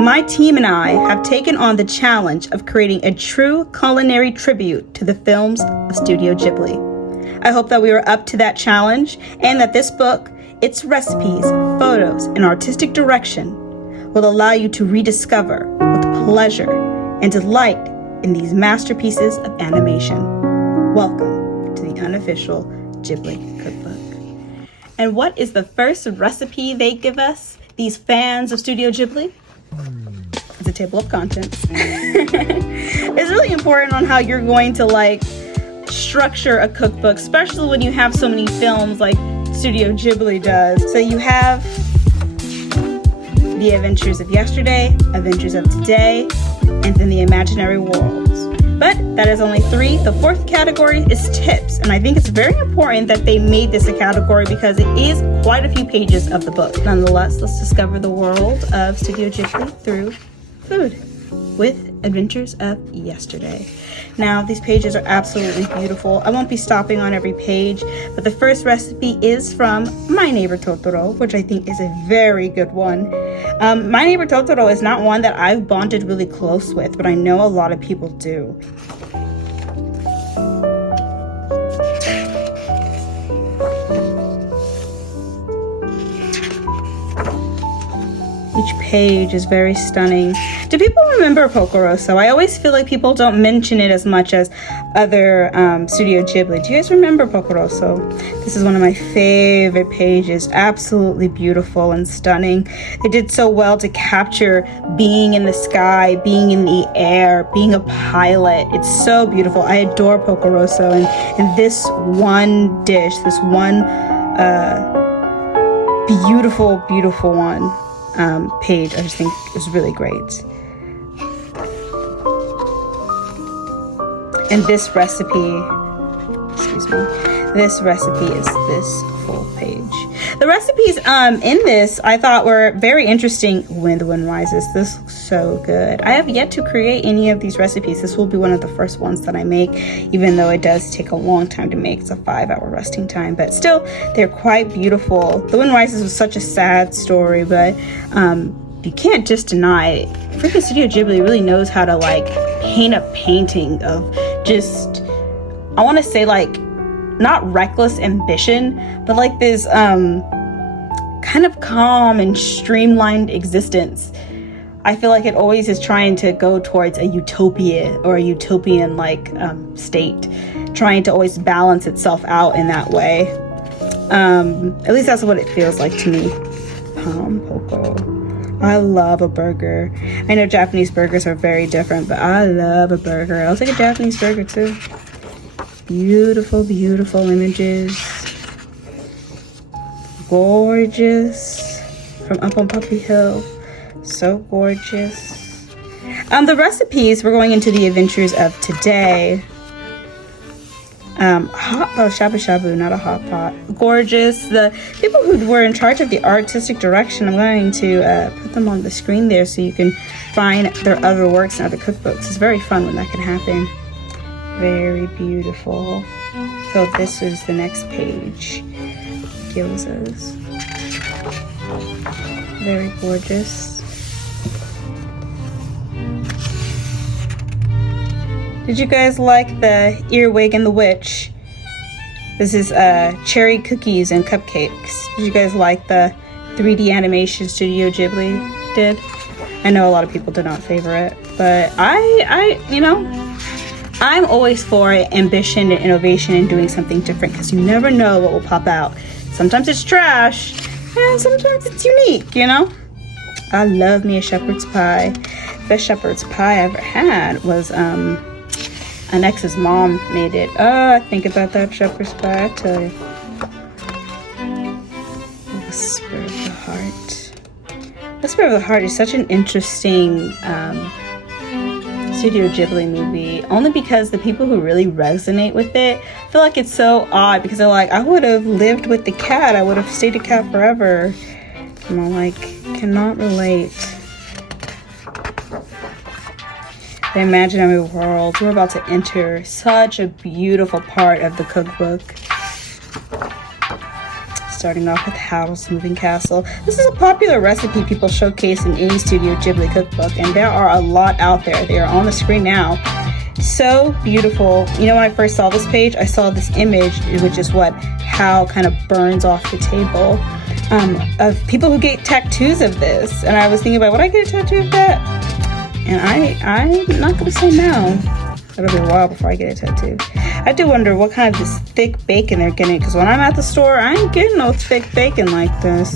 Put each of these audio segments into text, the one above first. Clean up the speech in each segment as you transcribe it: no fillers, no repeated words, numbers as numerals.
My team and I have taken on the challenge of creating a true culinary tribute to the films of Studio Ghibli. I hope that we are up to that challenge and that this book, its recipes, photos, and artistic direction will allow you to rediscover with pleasure and delight in these masterpieces of animation. Welcome to the Unofficial Ghibli Cookbook. And what is the first recipe they give us, these fans of Studio Ghibli? It's a table of contents. It's really important on how you're going to structure a cookbook, especially when you have so many films like Studio Ghibli does. So you have the adventures of yesterday, adventures of today, and then the imaginary worlds. But that is only 3. The 4th category is tips, and I think it's very important that they made this a category because it is quite a few pages of the book. Nonetheless, let's discover the world of Studio Ghibli through food with Adventures of Yesterday. Now, these pages are absolutely beautiful. I won't be stopping on every page, but the first recipe is from My Neighbor Totoro, which I think is a very good one. My Neighbor Totoro is not one that I've bonded really close with, but I know a lot of people do. Each page is very stunning. Do people remember Pokoroso? I always feel like people don't mention it as much as other Studio Ghibli. Do you guys remember Pokoroso? This is one of my favorite pages. Absolutely beautiful and stunning. They did so well to capture being in the sky, being in the air, being a pilot. It's so beautiful. I adore Pokoroso, and this one dish, this one beautiful one. Page, I just think is really great. And this recipe is this full page. The recipes in this I thought were very interesting. When the Wind Rises, this looks so good. I have yet to create any of these recipes. This will be one of the first ones that I make, even though it does take a long time to make. It's a 5-hour resting time, but still they're quite beautiful. The Wind Rises was such a sad story, but you can't just deny freaking Studio Ghibli really knows how to paint a painting of just, I want to say not reckless ambition, but this kind of calm and streamlined existence. I feel like it always is trying to go towards a utopia or a utopian state, trying to always balance itself out in that way. At least that's what it feels like to me. Poko. I love a burger. I know Japanese burgers are very different, but I love a burger. I'll take a Japanese burger too. Beautiful images. Gorgeous. From up on Puppy Hill. So gorgeous. The recipes, we're going into the adventures of today. Shabu shabu, not a hot pot. Gorgeous. The people who were in charge of the artistic direction, I'm going to put them on the screen there so you can find their other works and other cookbooks. It's very fun when that can happen. Very beautiful. So this is the next page. Gyozas. Very gorgeous. Did you guys like the earwig and the witch? This is cherry cookies and cupcakes. Did you guys like the 3D animation Studio Ghibli did? I know a lot of people did not favor it, but I'm always for ambition and innovation and doing something different because you never know what will pop out. Sometimes it's trash and sometimes it's unique, I love me a shepherd's pie. Best shepherd's pie I ever had was an ex's mom made it. Oh, I think about that shepherd's pie, I tell you. Whisper of the Heart. Whisper of the Heart is such an interesting Studio Ghibli movie, only because the people who really resonate with it feel like it's so odd because they're like, I would have lived with the cat. I would have stayed a cat forever. And I'm cannot relate. The imaginary world. We're about to enter such a beautiful part of the cookbook. starting off with Howls Moving Castle. This is a popular recipe people showcase in any Studio Ghibli cookbook, and there are a lot out there. They are on the screen now. So beautiful. You know, when I first saw this page, I saw this image, which is what Hal kind of burns off the table, of people who get tattoos of this. And I was thinking about, would I get a tattoo of that? And I'm not gonna say no. It'll be a while before I get a tattoo. I do wonder what kind of this thick bacon they're getting, because when I'm at the store, I ain't getting no thick bacon like this.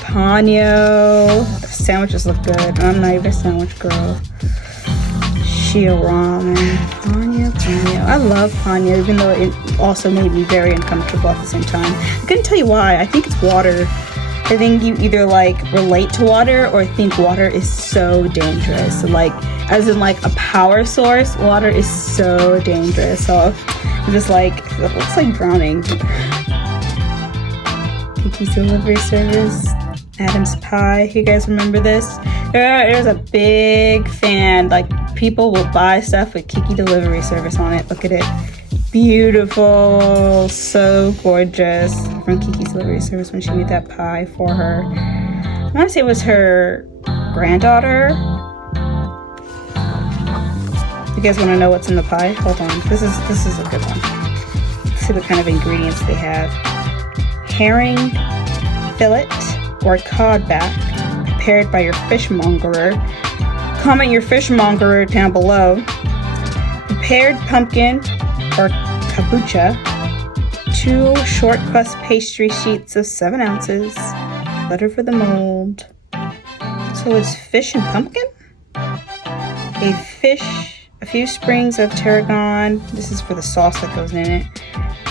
Ponyo. The sandwiches look good. I'm not even a sandwich girl. Shio ramen. Ponyo. I love Ponyo, even though it also made me very uncomfortable at the same time. I couldn't tell you why. I think it's water. I think you either like relate to water or think water is so dangerous. So, like, as in like a power source, water is so dangerous. So I'm just like, it looks like drowning. Kikki's delivery service, Adam's pie. You guys remember this? There's a big fan. Like, people will buy stuff with Kikki delivery service on it. Look at it. Beautiful, so gorgeous. From Kikki's delivery service when she made that pie for her. I want to say it was her granddaughter. You guys want to know what's in the pie? Hold on. This is a good one. Let's see what kind of ingredients they have. Herring fillet or cod back, prepared by your fishmongerer. Comment your fishmongerer down below. Prepared pumpkin or kabocha, 2 short crust pastry sheets of 7 ounces, butter for the mold. So it's fish and pumpkin? A few sprigs of tarragon. This is for the sauce that goes in it.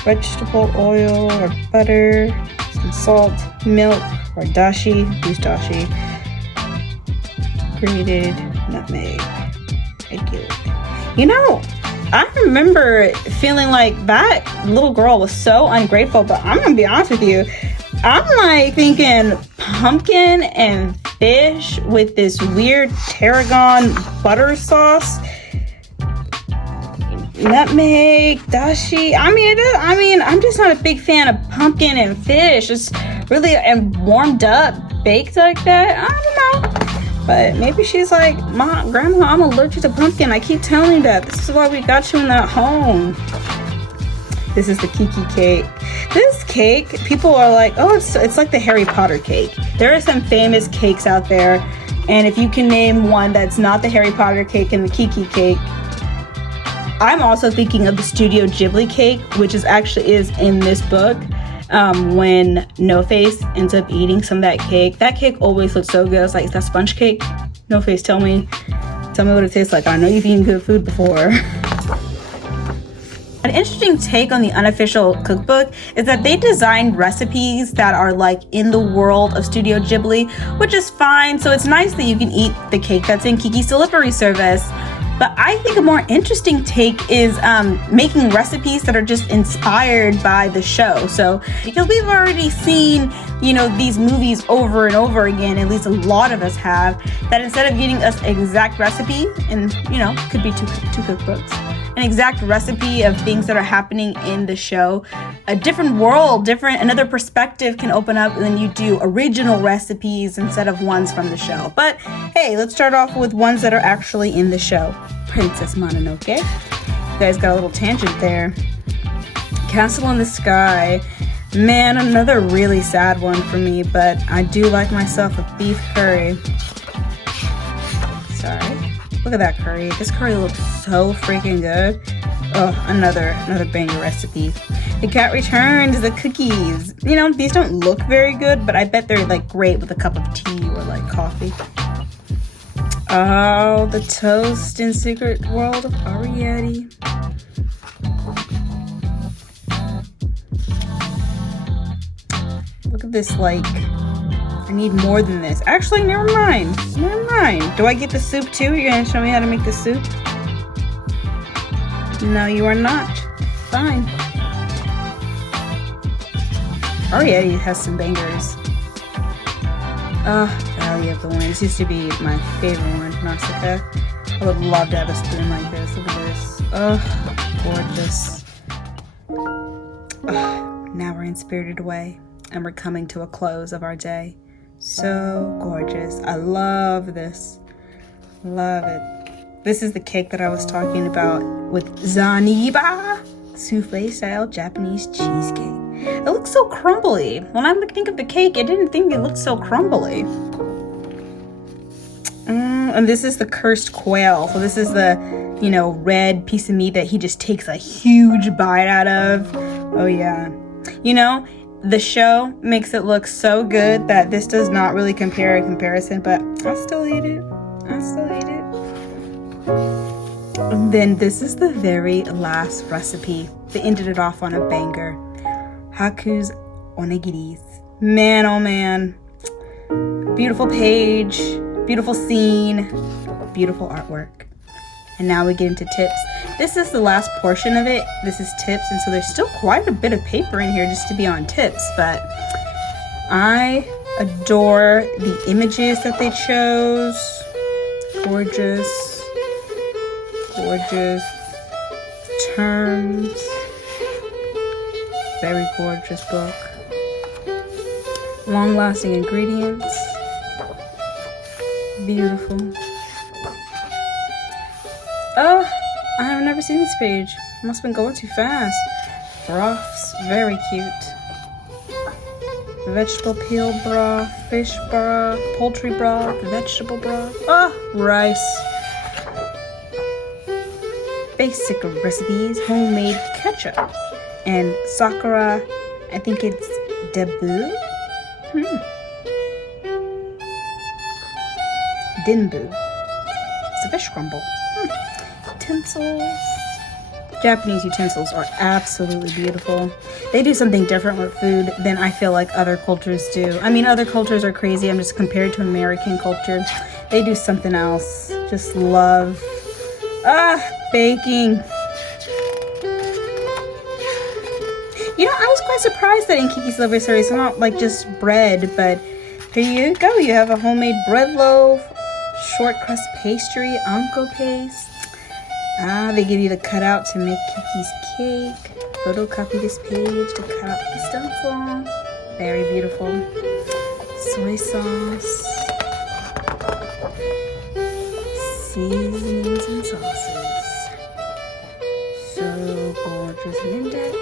Vegetable oil or butter, some salt, milk or dashi. Use dashi. Grated nutmeg. Egg yolk. You know, I remember feeling like that little girl was so ungrateful, but I'm gonna be honest with you. I'm like thinking pumpkin and fish with this weird tarragon butter sauce, nutmeg, dashi. I mean, I'm just not a big fan of pumpkin and fish. It's really, and warmed up, baked like that. I don't know. But maybe she's like, Grandma, I'm allergic to pumpkin. I keep telling you that. This is why we got you in that home. This is the Kikki cake. This cake, people are like, oh, it's like the Harry Potter cake. There are some famous cakes out there. And if you can name one that's not the Harry Potter cake and the Kikki cake, I'm also thinking of the Studio Ghibli cake, which is in this book. When No Face ends up eating some of that cake always looks so good. It's like, is that sponge cake? No Face, tell me what it tastes like. I know you've eaten good food before. An interesting take on the Unofficial Cookbook is that they designed recipes that are like in the world of Studio Ghibli, which is fine. So it's nice that you can eat the cake that's in Kikki's delivery service. But I think a more interesting take is making recipes that are just inspired by the show. So, because we've already seen, these movies over and over again, at least a lot of us have, that instead of getting us exact recipe, and, could be two cookbooks, an exact recipe of things that are happening in the show, a different world, another perspective can open up, and then you do original recipes instead of ones from the show. But hey, let's start off with ones that are actually in the show. Princess Mononoke. You guys got a little tangent there. Castle in the Sky. Man, another really sad one for me, but I do like myself a beef curry. Sorry. Look at that curry. This curry looks so freaking good. Oh, another banger recipe. The Cat Returns, the cookies. These don't look very good, but I bet they're like great with a cup of tea or like coffee. Oh, the toast in Secret World of Ariete. Look at this, like, I need more than this. Actually, never mind. Do I get the soup too? You're gonna show me how to make the soup? No, you are not. Fine. Ariete has some bangers. Valley of the Winds used to be my favorite one, Nausicaa. I would love to have a spoon like this. Look at this. Oh, gorgeous. Now we're in Spirited Away, and we're coming to a close of our day. So gorgeous. I love this. Love it. This is the cake that I was talking about with Zaniba souffle style Japanese cheesecake. It looks so crumbly. When I think of the cake, I didn't think it looked so crumbly. And this is the cursed quail. So this is the, red piece of meat that he just takes a huge bite out of. Oh yeah. The show makes it look so good that this does not really compare a comparison, but I'll still eat it. And then this is the very last recipe. They ended it off on a banger. Haku's Onegiris. Man, oh man. Beautiful page, beautiful scene, beautiful artwork. And now we get into tips. This is the last portion of it. This is tips, and so there's still quite a bit of paper in here just to be on tips, but I adore the images that they chose. Gorgeous. Terms. Very gorgeous book. Long-lasting ingredients. Beautiful. Oh, I have never seen this page. Must have been going too fast. Broths, very cute. Vegetable peel broth, fish broth, poultry broth, vegetable broth. Oh, rice. Basic recipes, homemade ketchup. And Sakura, I think it's Debu. Dinbu. It's a fish crumble. Utensils. Japanese utensils are absolutely beautiful. They do something different with food than I feel like other cultures do. I mean, other cultures are crazy. I'm just compared to American culture. They do something else. Just love. Baking. I was quite surprised that in Kikki's Delivery Service it's not like just bread, but here you go. You have a homemade bread loaf, short crust pastry, anko paste. They give you the cutout to make Kikki's cake. Photocopy this page to cut out the stencil. Very beautiful. Soy sauce. Seasonings and sauces. So gorgeous. An index.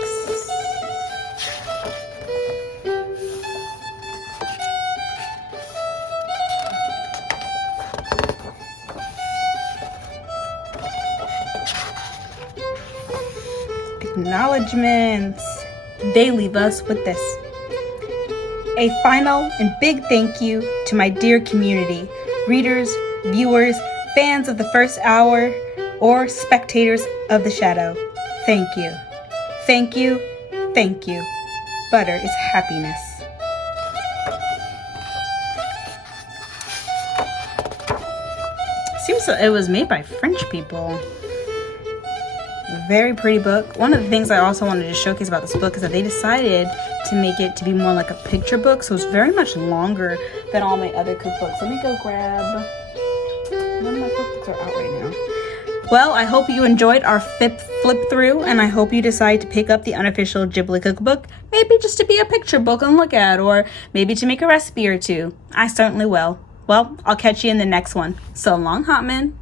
Acknowledgements. They leave us with this. A final and big thank you to my dear community, readers, viewers, fans of the first hour, or spectators of the shadow. Thank you. Thank you. Thank you. Butter is happiness. Seems like it was made by French people. Very pretty book. One of the things I also wanted to showcase about this book is that they decided to make it to be more like a picture book, so it's very much longer than all my other cookbooks. Let me go grab. None of my cookbooks are out right now. Well, I hope you enjoyed our flip through, and I hope you decide to pick up the Unofficial Ghibli Cookbook, maybe just to be a picture book and look at, or maybe to make a recipe or two. I certainly will. Well, I'll catch you in the next one. So long, Hotman.